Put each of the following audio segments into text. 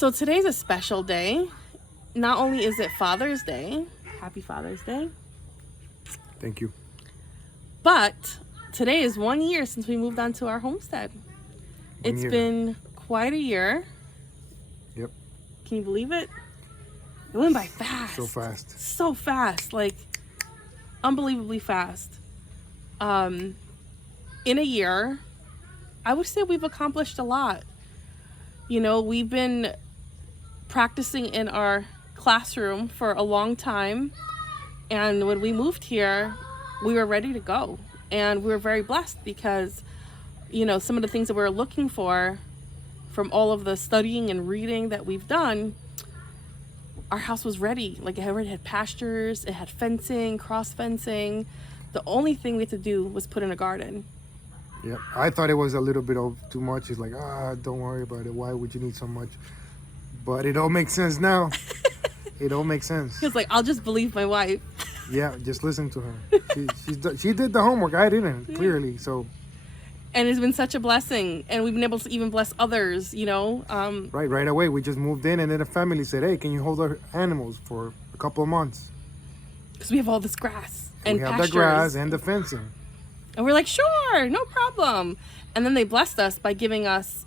So today's a special day. Not only is it Father's Day, happy Father's Day, Thank you. but today is 1 year since we moved onto our homestead. It's year. been quite a year. Yep. Can you believe it? It went by fast. So fast. So fast, like unbelievably fast. In a year, I would say we've accomplished a lot. You know, we've been practicing in our classroom for a long time, and when we moved here, we were ready to go. And we were very blessed because, you know, some of the things that we were looking for from all of the studying and reading that we've done, our house was ready. Like, it already had pastures, it had fencing, cross fencing. The only thing we had to do was put in a garden. Yeah. I thought it was a little bit of too much. It's like, don't worry about it. Why would you need so much? But it all makes sense now. It all makes sense. He was like, I'll just believe my wife. Yeah, just listen to her. She did the homework. I didn't, clearly. So, And it's been such a blessing. And we've been able to even bless others, you know. right away, we just moved in, and then the family said, hey, can you hold our animals for a couple of months? Because we have all this grass and we have pastures. the grass and the fencing. And we're like, sure, no problem. And then they blessed us by giving us,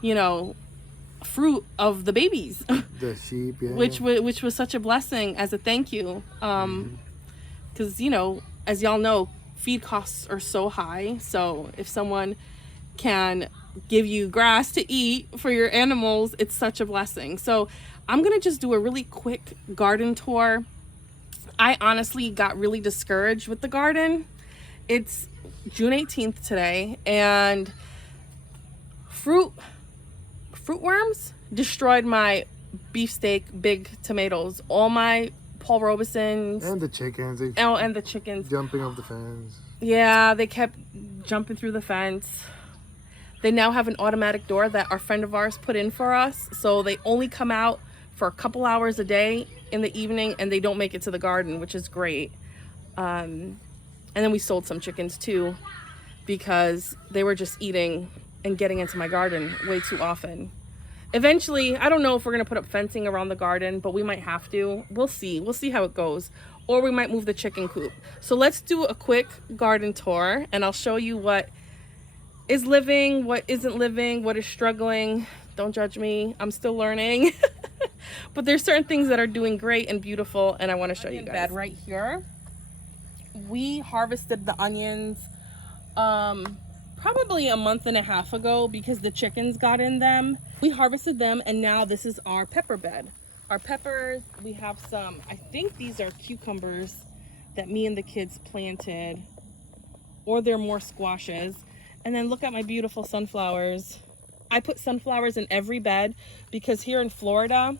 you know, fruit of the babies, The sheep, yeah. which was such a blessing as a thank you. Because, you know, as y'all know, feed costs are so high. So if someone can give you grass to eat for your animals, it's such a blessing. So I'm going to just do a really quick garden tour. I honestly got really discouraged with the garden. It's June 18th today, and fruit worms destroyed my beefsteak big tomatoes. All my Paul Robesons And the chickens, they and the chickens. jumping off the fence. Yeah, they kept jumping through the fence. They now have an automatic door that our friend of ours put in for us, so they only come out for a couple hours a day in the evening, and they don't make it to the garden, which is great. And then we sold some chickens too, because they were just eating and getting into my garden way too often. Eventually, I don't know if we're gonna put up fencing around the garden, but we might have to. We'll see how it goes. Or we might move the chicken coop. So let's do a quick garden tour, and I'll show you what is living, what isn't living, what is struggling. Don't judge me, I'm still learning. But there's certain things that are doing great and beautiful, and I wanna show you guys. Bed right here. We harvested the onions probably a month and a half ago because the chickens got in them. We harvested them, and now this is our pepper bed. Our peppers, we have some, I think these are cucumbers that me and the kids planted, or they're more squashes. And then look at my beautiful sunflowers. I put sunflowers in every bed because here in Florida,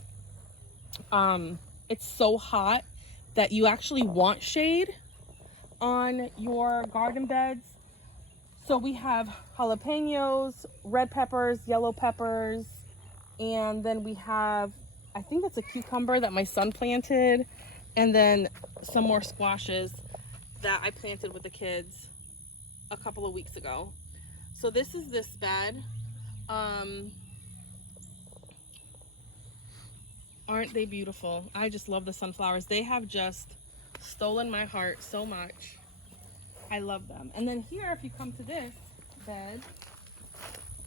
it's so hot that you actually want shade on your garden beds. So we have jalapenos, red peppers, yellow peppers, and then we have, I think that's a cucumber that my son planted, and then some more squashes that I planted with the kids a couple of weeks ago. So this is this bed. Aren't they beautiful? I just love the sunflowers. They have just stolen my heart so much. I love them. And then here, if you come to this bed,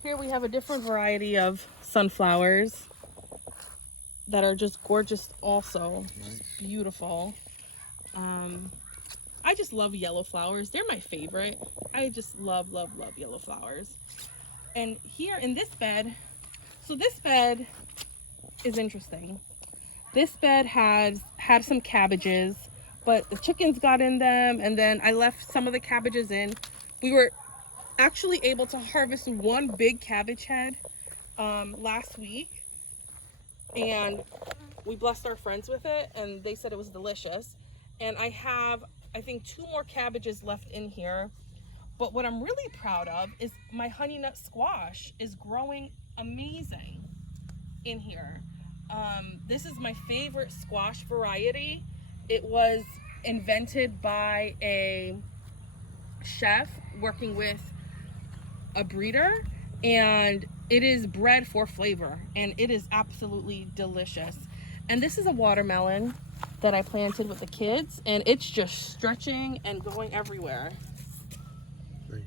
here we have a different variety of sunflowers that are just gorgeous also. Nice. Beautiful. I just love yellow flowers. They're my favorite. I just love yellow flowers. And here in this bed, so this bed is interesting. This bed had some cabbages, but the chickens got in them, and then I left some of the cabbages in. We were actually able to harvest one big cabbage head last week, and we blessed our friends with it, and they said it was delicious. And I have, I think, 2 more cabbages left in here. But what I'm really proud of is my honey nut squash is growing amazing in here. This is my favorite squash variety. It was invented by a chef working with a breeder, and It is bred for flavor, and it is absolutely delicious. And this is a watermelon that I planted with the kids, and it's just stretching and going everywhere. Nice.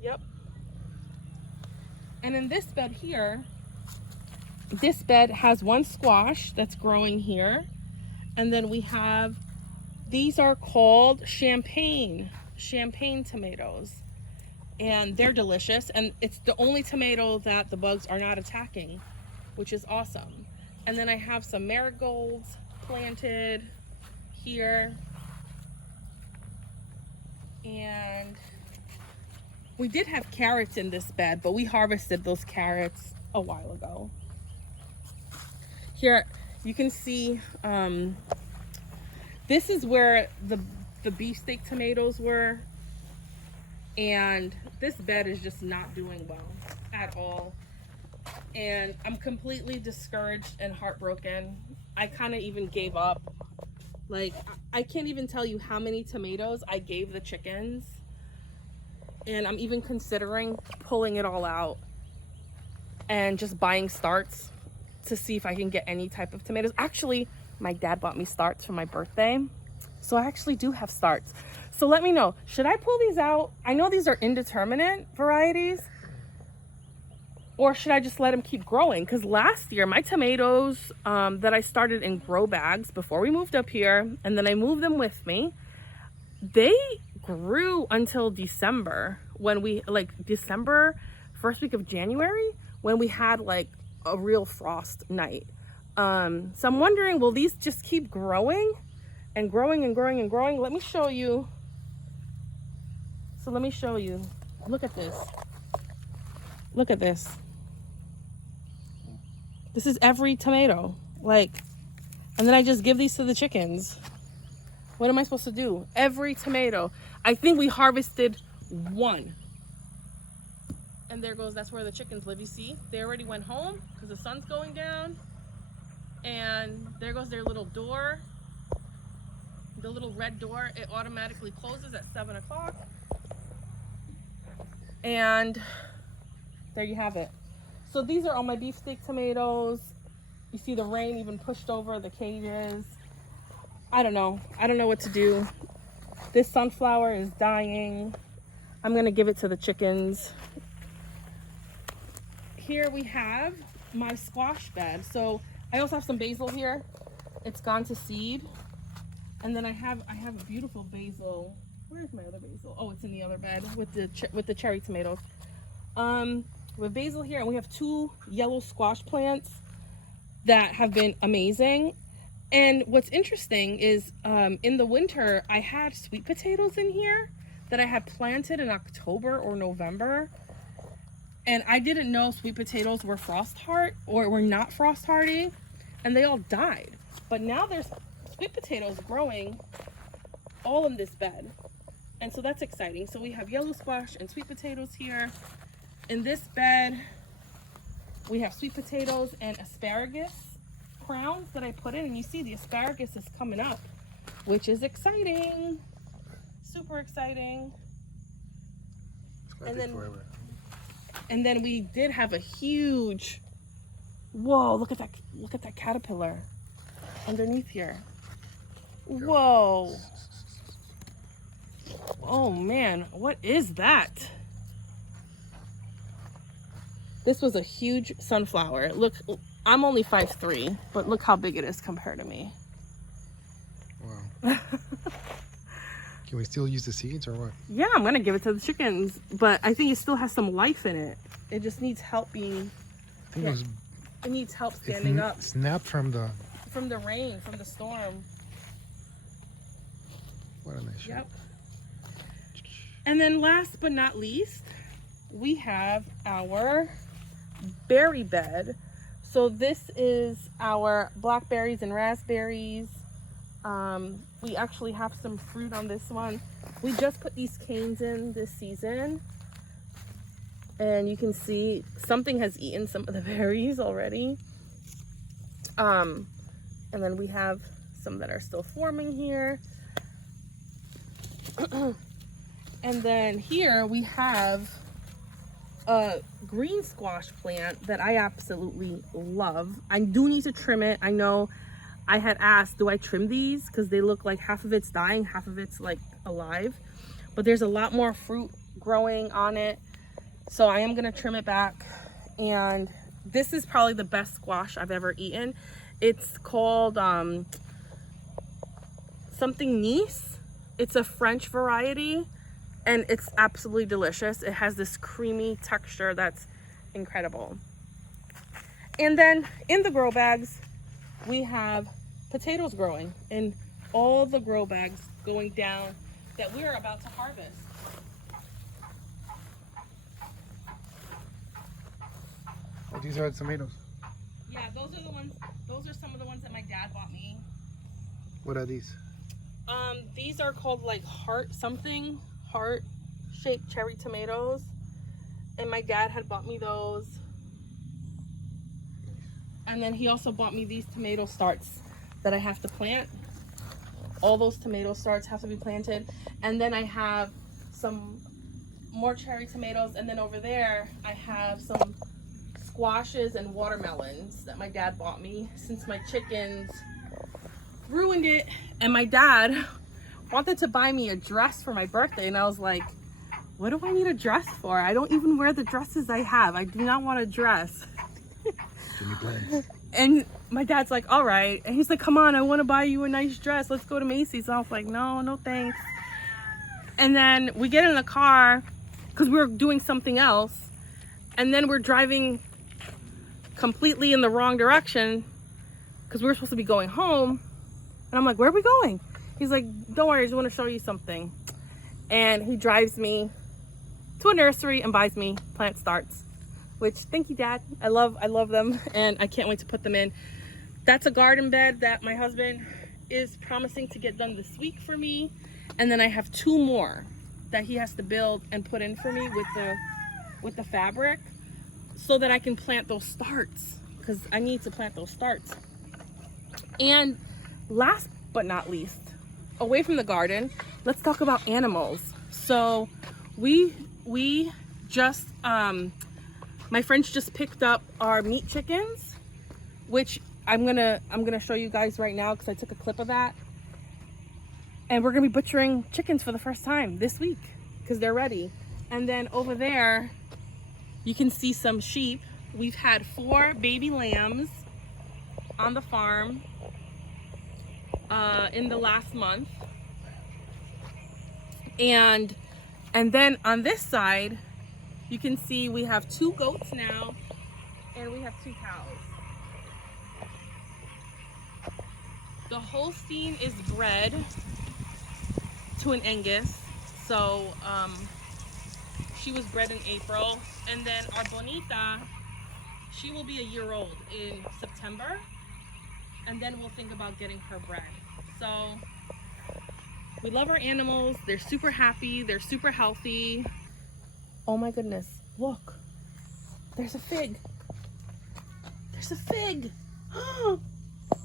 Yep. And in this bed here, this bed has one squash that's growing here. And then we have, these are called champagne tomatoes. And they're delicious. And it's the only tomato that the bugs are not attacking, which is awesome. And then I have some marigolds planted here. And we did have carrots in this bed, but we harvested those carrots a while ago. Here you can see, this is where the beefsteak tomatoes were. And this bed is just not doing well at all. And I'm completely discouraged and heartbroken. I kind of even gave up. Like, I can't even tell you how many tomatoes I gave the chickens. And I'm even considering pulling it all out and just buying starts to see if I can get any type of tomatoes. Actually, my dad bought me starts for my birthday. So I actually do have starts. So let me know, should I pull these out? I know these are indeterminate varieties. Or should I just let them keep growing? Because last year, my tomatoes that I started in grow bags before we moved up here, and then I moved them with me, they grew until December, when we, December, first week of January, when we had like a real frost night. So I'm wondering, will these just keep growing and growing and growing and growing? Let me show you. So let me show you. Look at this. Look at this. This is every tomato. And then I just give these to the chickens. What am I supposed to do? Every tomato. I think we harvested one. And there goes, that's where the chickens live. You see, they already went home because the sun's going down. And there goes their little door. The little red door, it automatically closes at 7 o'clock. And there you have it. So these are all my beefsteak tomatoes. You see the rain even pushed over the cages. I don't know. I don't know what to do. This sunflower is dying. I'm gonna give it to the chickens. Here we have my squash bed. So I also have some basil here. It's gone to seed. And then I have a beautiful basil. Where's my other basil? Oh, it's in the other bed with the cherry tomatoes. With basil here, and we have 2 yellow squash plants that have been amazing. And what's interesting is in the winter, I had sweet potatoes in here that I had planted in October or November. And I didn't know sweet potatoes were were not frost hardy, and they all died. But now there's sweet potatoes growing all in this bed. And so that's exciting. So we have yellow squash and sweet potatoes here. In this bed, we have sweet potatoes and asparagus crowns that I put in. And you see the asparagus is coming up, which is exciting. Super exciting. And then we did have a huge, whoa, look at that caterpillar underneath here. Whoa. Oh man, what is that? This was a huge sunflower. Look, I'm only 5'3", but look how big it is compared to me. Wow. Can we still use the seeds or what? Yeah, I'm gonna give it to the chickens, but I think it still has some life in it. It just needs help being, it needs help standing up. Snapped from the rain, from the storm. What a nice shot. Yep. And then last but not least, we have our berry bed. So this is our blackberries and raspberries. We actually have some fruit on this one. We just put these canes in this season. And you can see something has eaten some of the berries already. And then we have some that are still forming here. And then here we have a green squash plant that I absolutely love. I do need to trim it. I know I had asked, do I trim these? Because they look like half of it's dying, half of it's like alive. But there's a lot more fruit growing on it. So I am gonna trim it back. And this is probably the best squash I've ever eaten. It's called something Nice. It's a French variety and it's absolutely delicious. It has this creamy texture that's incredible. And then in the grow bags, we have potatoes growing in all the grow bags going down that we're about to harvest. Oh, these are tomatoes. Yeah, those are the ones, those are some of the ones that my dad bought me. What are these? These are called like heart shaped cherry tomatoes. And my dad had bought me those. And then he also bought me these tomato starts that I have to plant. All those tomato starts have to be planted. And then I have some more cherry tomatoes. And then over there, I have some squashes and watermelons that my dad bought me since my chickens ruined it. And my dad wanted to buy me a dress for my birthday. And I was like, what do I need a dress for? I don't even wear the dresses I have. I do not want a dress. Jimmy plans. And my dad's like, all right. And he's like, come on, I want to buy you a nice dress. Let's go to Macy's. And I was like, no thanks. And then we get in the car because we were doing something else. And then we're driving completely in the wrong direction because we were supposed to be going home. And I'm like, where are we going? He's like, don't worry, I just want to show you something. And he drives me to a nursery and buys me plant starts, which, thank you, Dad. I love them, and I can't wait to put them in. That's a garden bed that my husband is promising to get done this week for me. And then I have 2 more that he has to build and put in for me with the fabric so that I can plant those starts, because I need to plant those starts. And last but not least, away from the garden, let's talk about animals. So we just my friends just picked up our meat chickens, which I'm gonna show you guys right now because I took a clip of that. And we're gonna be butchering chickens for the first time this week because they're ready. And then over there, you can see some sheep. We've had 4 baby lambs on the farm in the last month. And then on this side, you can see we have 2 goats now, and we have 2 cows. The Holstein is bred to an Angus, so she was bred in April. And then our Bonita, she will be a year old in September, and then we'll think about getting her bred. So we love our animals. They're super happy. They're super healthy. Oh my goodness. Look. There's a fig. There's a fig.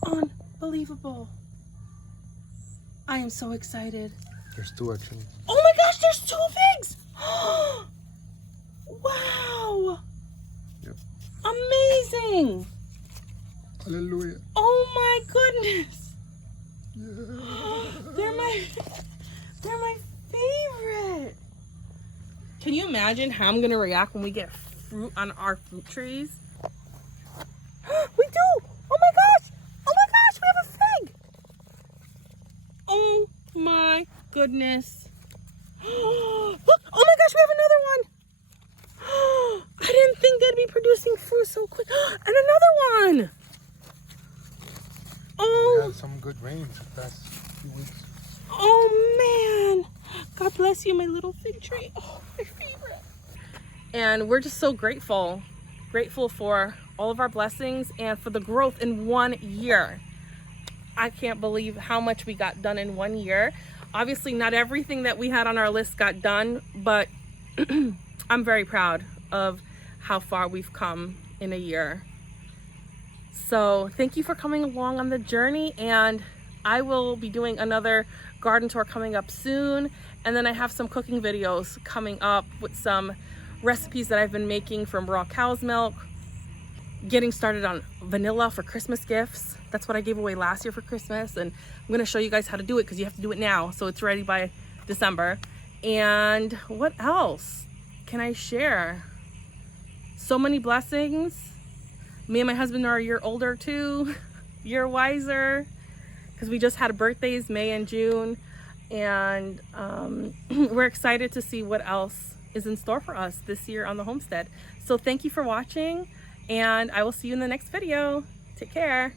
Unbelievable. I am so excited. There's 2 actually. Oh my gosh, there's 2 figs. Wow. Yep. Amazing. Hallelujah. Oh my goodness. Yeah. They're my favorite. Can you imagine how I'm gonna react when we get fruit on our fruit trees? We do! Oh my gosh! Oh my gosh, we have a fig! Oh my goodness. Look! Oh my gosh, we have another one! I didn't think they'd be producing fruit so quick. And another one! We Oh! had some good rains the past few weeks. Oh man, God bless you, my little fig tree. Oh, my favorite. And we're just so grateful for all of our blessings and for the growth in 1 year. I can't believe how much we got done in 1 year. Obviously not everything that we had on our list got done, but I'm very proud of how far we've come in a year. So thank you for coming along on the journey, and I will be doing another garden tour coming up soon. And then I have some cooking videos coming up with some recipes that I've been making from raw cow's milk, getting started on vanilla for Christmas gifts. That's what I gave away last year for Christmas, and I'm going to show you guys how to do it because you have to do it now so it's ready by December. And what else can I share? So many blessings. Me and my husband are a year older too, year wiser, because we just had birthdays May and June, and we're excited to see what else is in store for us this year on the homestead. So thank you for watching, and I will see you in the next video. Take care.